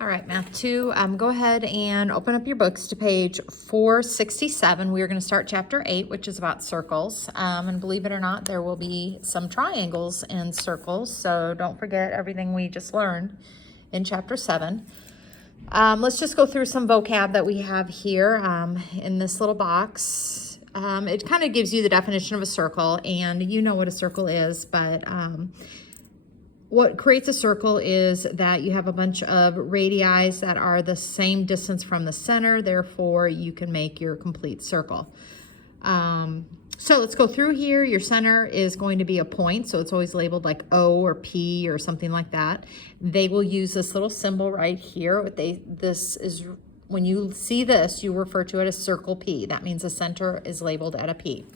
All right, Math 2, go ahead and open up your books to page 467. We are going to start chapter 8, which is about circles. And believe it or not, there will be some triangles and circles, so don't forget everything we just learned in chapter 7. Let's just go through some vocab that we have here in this little box. It kind of gives you the definition of a circle, and you know what a circle is, but what creates a circle is that you have a bunch of radii that are the same distance from the center, therefore you can make your complete circle. So let's go through here. Your center is going to be a point, so it's always labeled like O or P or something like that. They will use this little symbol right here. When you see this, you refer to it as circle P. That means the center is labeled at a P.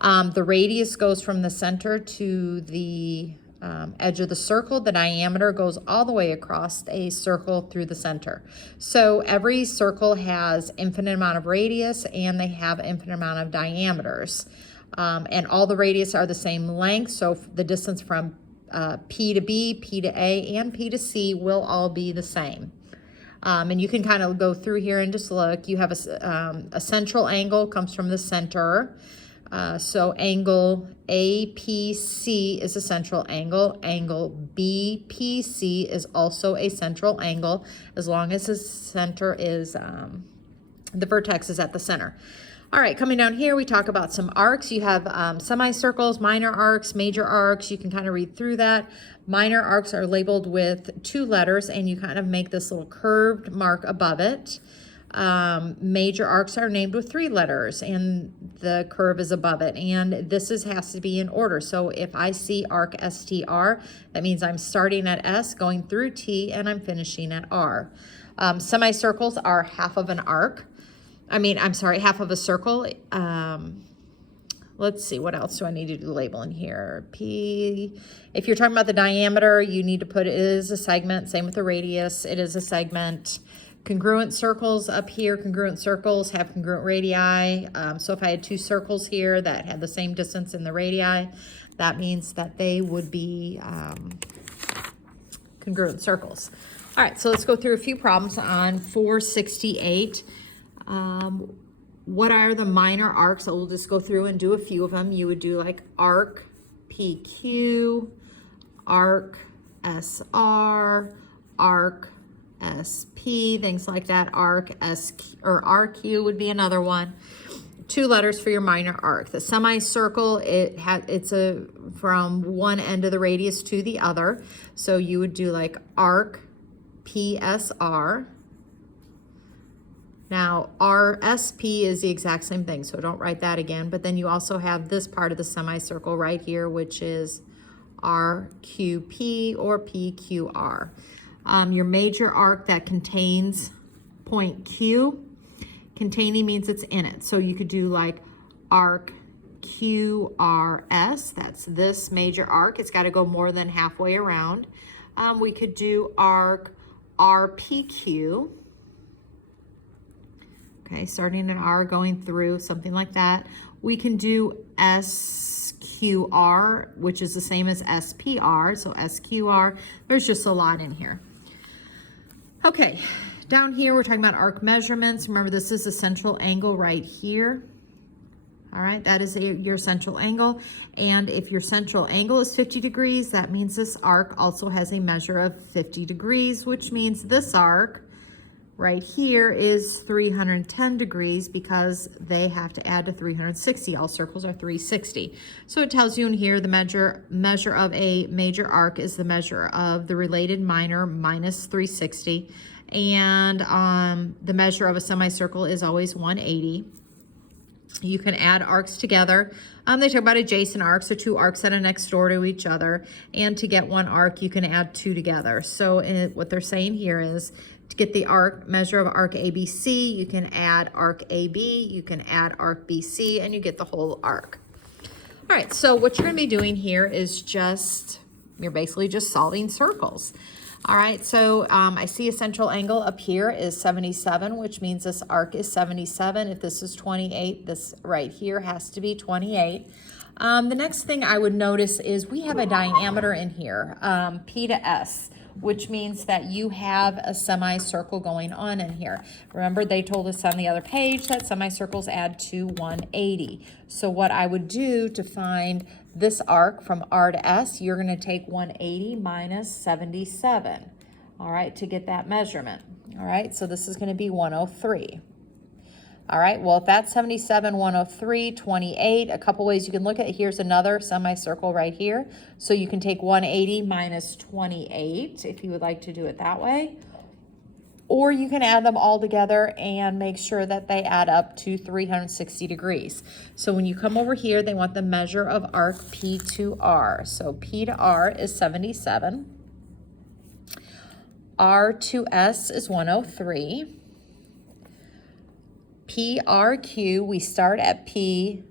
The radius goes from the center to the edge of the circle. The diameter goes all the way across a circle through the center. So every circle has infinite amount of radius and they have infinite amount of diameters. And all the radius are the same length. So the distance from P to B, P to A, and P to C will all be the same. And you can kind of go through here and just look. You have a central angle comes from the center. So angle APC is a central angle. Angle BPC is also a central angle, as long as the center is, the vertex is at the center. All right, coming down here, we talk about some arcs. You have semicircles, minor arcs, major arcs. You can kind of read through that. Minor arcs are labeled with 2 letters, and you kind of make this little curved mark above it. Major arcs are named with 3 letters and the curve is above it, and this has to be in order. So if I see arc STR, that means I'm starting at S, going through T, and I'm finishing at R. Semicircles are half of an arc. Half of a circle. Let's see, what else do I need to do label in here? P, if you're talking about the diameter, you need to put it is a segment. Same with the radius, it is a segment. Congruent circles up here, congruent circles have congruent radii. So if I had 2 circles here that had the same distance in the radii, that means that they would be congruent circles. All right, so let's go through a few problems on 468. What are the minor arcs? So we'll just go through and do a few of them. You would do like arc PQ, arc SR, arc SP, things like that. Arc SQ or RQ would be another one. 2 letters for your minor arc. The semicircle, it's from one end of the radius to the other. So you would do like arc PSR. Now RSP is the exact same thing, so don't write that again. But then you also have this part of the semicircle right here, which is RQP or PQR. Your major arc that contains point Q, containing means it's in it. So you could do like arc QRS, that's this major arc. It's got to go more than halfway around. We could do arc RPQ. Okay, starting at R, going through, something like that. We can do SQR, which is the same as SPR. So SQR, there's just a lot in here. Okay, down here we're talking about arc measurements. Remember, this is a central angle right here. All right, that is your central angle. And if your central angle is 50 degrees, that means this arc also has a measure of 50 degrees, which means this arc right here is 310 degrees because they have to add to 360. All circles are 360. So it tells you in here the measure of a major arc is the measure of the related minor minus 360. And the measure of a semicircle is always 180. You can add arcs together. They talk about adjacent arcs, so 2 arcs that are next door to each other. And to get 1 arc, you can add 2 together. So what they're saying here is, to get the arc measure of arc ABC, you can add arc AB, you can add arc BC, and you get the whole arc. All right, so what you're going to be doing here is you're basically just solving circles. All right, so I see a central angle up here is 77, which means this arc is 77. If this is 28, this right here has to be 28. The next thing I would notice is we have a diameter in here, P to S. which means that you have a semicircle going on in here. Remember, they told us on the other page that semicircles add to 180. So what I would do to find this arc from R to S, you're going to take 180 minus 77, all right, to get that measurement. All right, so this is going to be 103. All right, well, if that's 77, 103, 28, a couple ways you can look at it. Here's another semicircle right here. So you can take 180 minus 28 if you would like to do it that way. Or you can add them all together and make sure that they add up to 360 degrees. So when you come over here, they want the measure of arc P to R. So P to R is 77. R to S is 103. PRQ, we start at P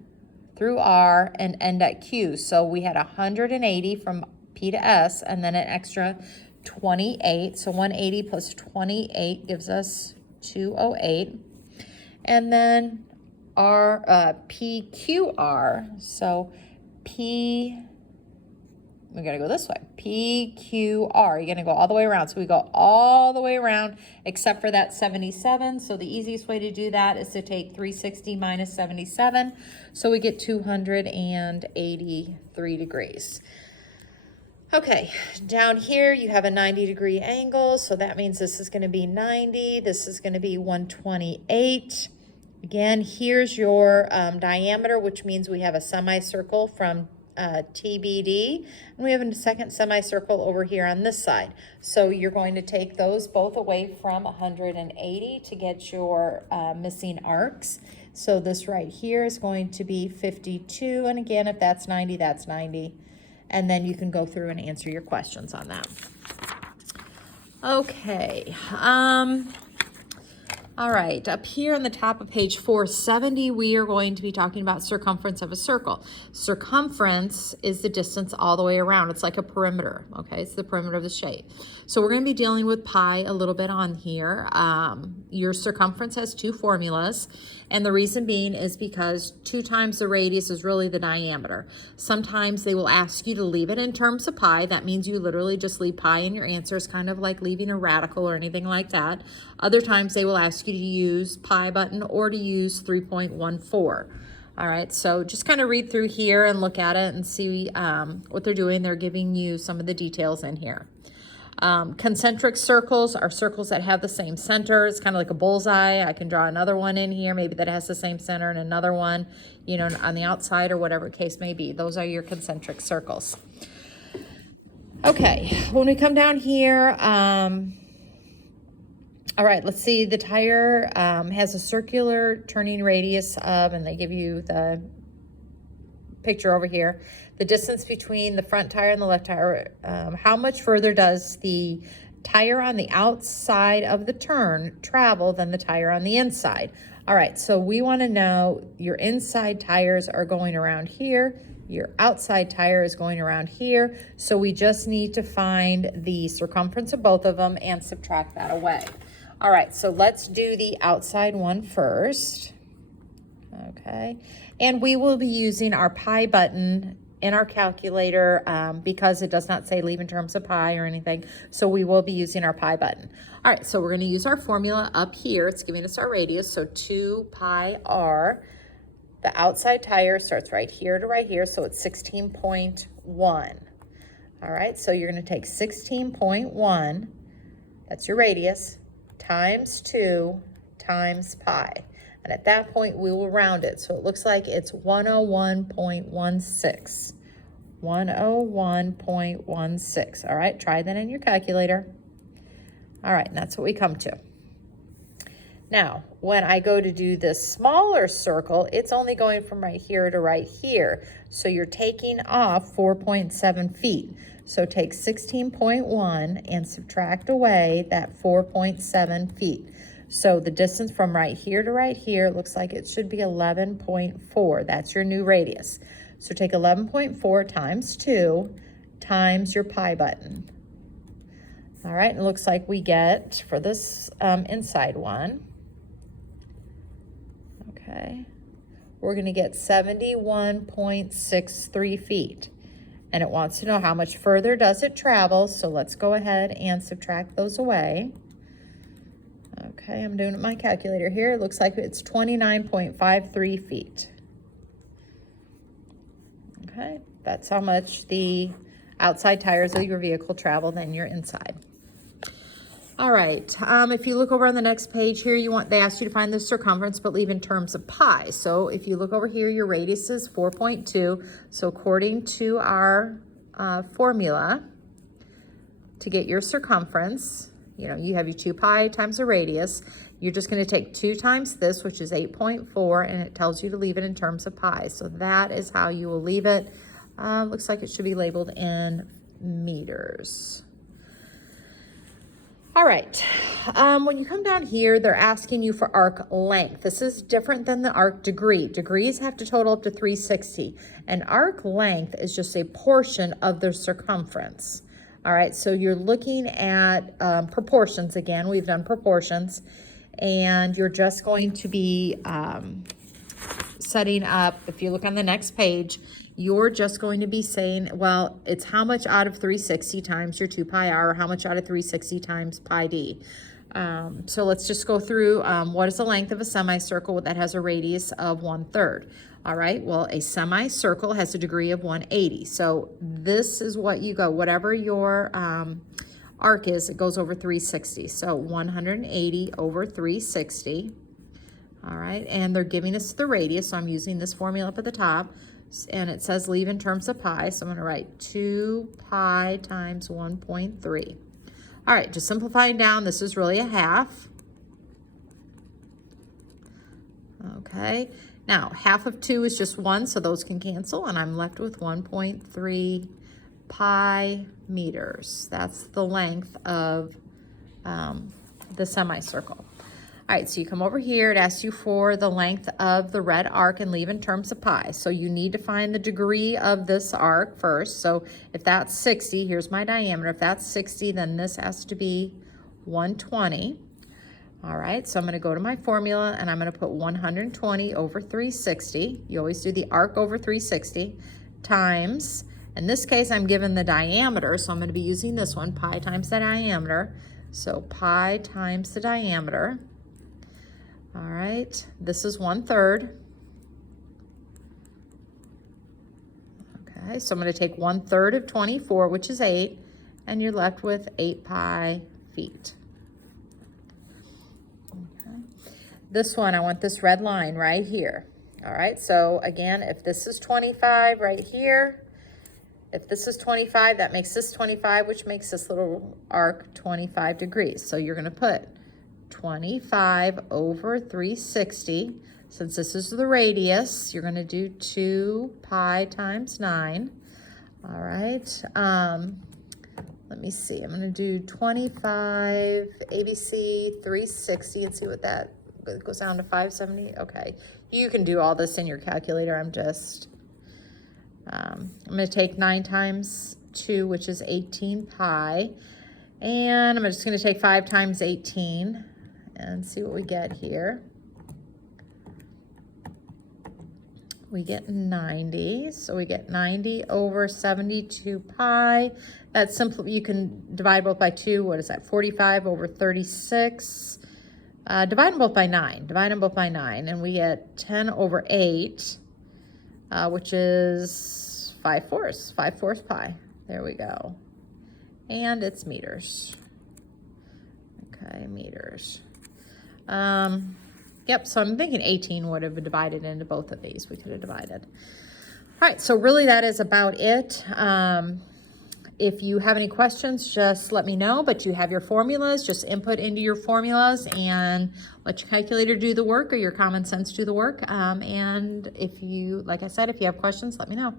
through R and end at Q. So we had 180 from P to S and then an extra 28. So 180 plus 28 gives us 208. And then PQR, so we gotta go this way. PQR, you're gonna go all the way around. So we go all the way around except for that 77. So the easiest way to do that is to take 360 minus 77. So we get 283 degrees. Okay, down here you have a 90-degree angle. So that means this is gonna be 90. This is gonna be 128. Again, here's your diameter, which means we have a semicircle from TBD, and we have a second semicircle over here on this side. So you're going to take those both away from 180 to get your missing arcs. So this right here is going to be 52, and again, if that's 90, that's 90. And then you can go through and answer your questions on that. Okay. All right, up here on the top of page 470, we are going to be talking about circumference of a circle. Circumference is the distance all the way around. It's like a perimeter, okay? It's the perimeter of the shape. So we're going to be dealing with pi a little bit on here. Your circumference has two formulas, and the reason being is because 2 times the radius is really the diameter. Sometimes they will ask you to leave it in terms of pi. That means you literally just leave pi in your answer. It's kind of like leaving a radical or anything like that. Other times they will ask you to use pi button or to use 3.14. All right, so just kind of read through here and look at it and see what they're doing. They're giving you some of the details in here. Concentric circles are circles that have the same center. It's kind of like a bullseye. I can draw another one in here, maybe that has the same center, and another one, you know, on the outside or whatever case may be. Those are your concentric circles. Okay, when we come down here, all right, let's see. The tire has a circular turning radius of, and they give you the picture over here, the distance between the front tire and the left tire. How much further does the tire on the outside of the turn travel than the tire on the inside? All right, so we want to know your inside tires are going around here. Your outside tire is going around here. So we just need to find the circumference of both of them and subtract that away. All right, so let's do the outside one first. Okay, and we will be using our pi button in our calculator because it does not say leave in terms of pi or anything. So we will be using our pi button. All right, so we're going to use our formula up here. It's giving us our radius, so 2 pi r. The outside tire starts right here to right here, so it's 16.1. All right, so you're going to take 16.1, that's your radius, times 2 times pi. And at that point, we will round it. So it looks like it's 101.16. 101.16. All right, try that in your calculator. All right, and that's what we come to. Now, when I go to do this smaller circle, it's only going from right here to right here. So you're taking off 4.7 feet. So take 16.1 and subtract away that 4.7 feet. So the distance from right here to right here looks like it should be 11.4. That's your new radius. So take 11.4 times 2 times your pi button. All right, it looks like we get, for this inside one, okay, we're going to get 71.63 feet. And it wants to know how much further does it travel. So let's go ahead and subtract those away. Okay, I'm doing it with my calculator here. It looks like it's 29.53 feet. Okay, that's how much the outside tires of your vehicle travel than your inside. All right, if you look over on the next page here, they asked you to find the circumference, but leave in terms of pi. So if you look over here, your radius is 4.2. So according to our formula, to get your circumference, you have your 2 pi times the radius. You're just going to take 2 times this, which is 8.4, and it tells you to leave it in terms of pi. So that is how you will leave it. Looks like it should be labeled in meters. All right, when you come down here, they're asking you for arc length. This is different than the arc degree. Degrees have to total up to 360. And arc length is just a portion of the circumference. All right, so you're looking at proportions again. We've done proportions. And you're just going to be setting up, if you look on the next page, you're just going to be saying, well, it's how much out of 360 times your 2 pi r, or how much out of 360 times pi d. So let's just go through what is the length of a semicircle that has a radius of 1/3. All right, well, a semicircle has a degree of 180. So this is what you go, whatever your arc is, it goes over 360. So 180 over 360. All right, and they're giving us the radius, so I'm using this formula up at the top. And it says leave in terms of pi, so I'm going to write 2 pi times 1.3. All right, just simplifying down, this is really a half. Okay, now half of 2 is just 1, so those can cancel, and I'm left with 1.3 pi meters. That's the length of the semicircle. All right, so you come over here, it asks you for the length of the red arc and leave in terms of pi. So you need to find the degree of this arc first. So if that's 60, here's my diameter. If that's 60, then this has to be 120. All right, so I'm going to go to my formula and I'm going to put 120 over 360. You always do the arc over 360 times, in this case, I'm given the diameter, so I'm going to be using this one, pi times the diameter. So pi times the diameter. All right, this is 1/3. Okay, so I'm going to take 1/3 of 24, which is 8, and you're left with 8 pi feet. Okay. This one, I want this red line right here. All right, so again, if this is 25 right here, if this is 25, that makes this 25, which makes this little arc 25 degrees. So you're going to put 25 over 360. Since this is the radius, you're going to do 2 pi times 9. All right. Let me see. I'm going to do 25 ABC 360 and see what that goes down to 570. Okay. You can do all this in your calculator. I'm going to take 9 times 2, which is 18 pi. And I'm just going to take 5 times 18 and see what we get here. We get 90. So we get 90 over 72 pi. That's simple. You can divide both by 2. What is that? 45 over 36. Divide them both by 9. Divide them both by 9. And we get 10 over 8. Which is 5/4. 5/4 pi. There we go. And it's meters. Okay, meters. Yep, so I'm thinking 18 would have divided into both of these. We could have divided. All right, so really that is about it. If you have any questions, just let me know, but you have your formulas. Just input into your formulas and let your calculator do the work or your common sense do the work. And if you, like I said, if you have questions, let me know.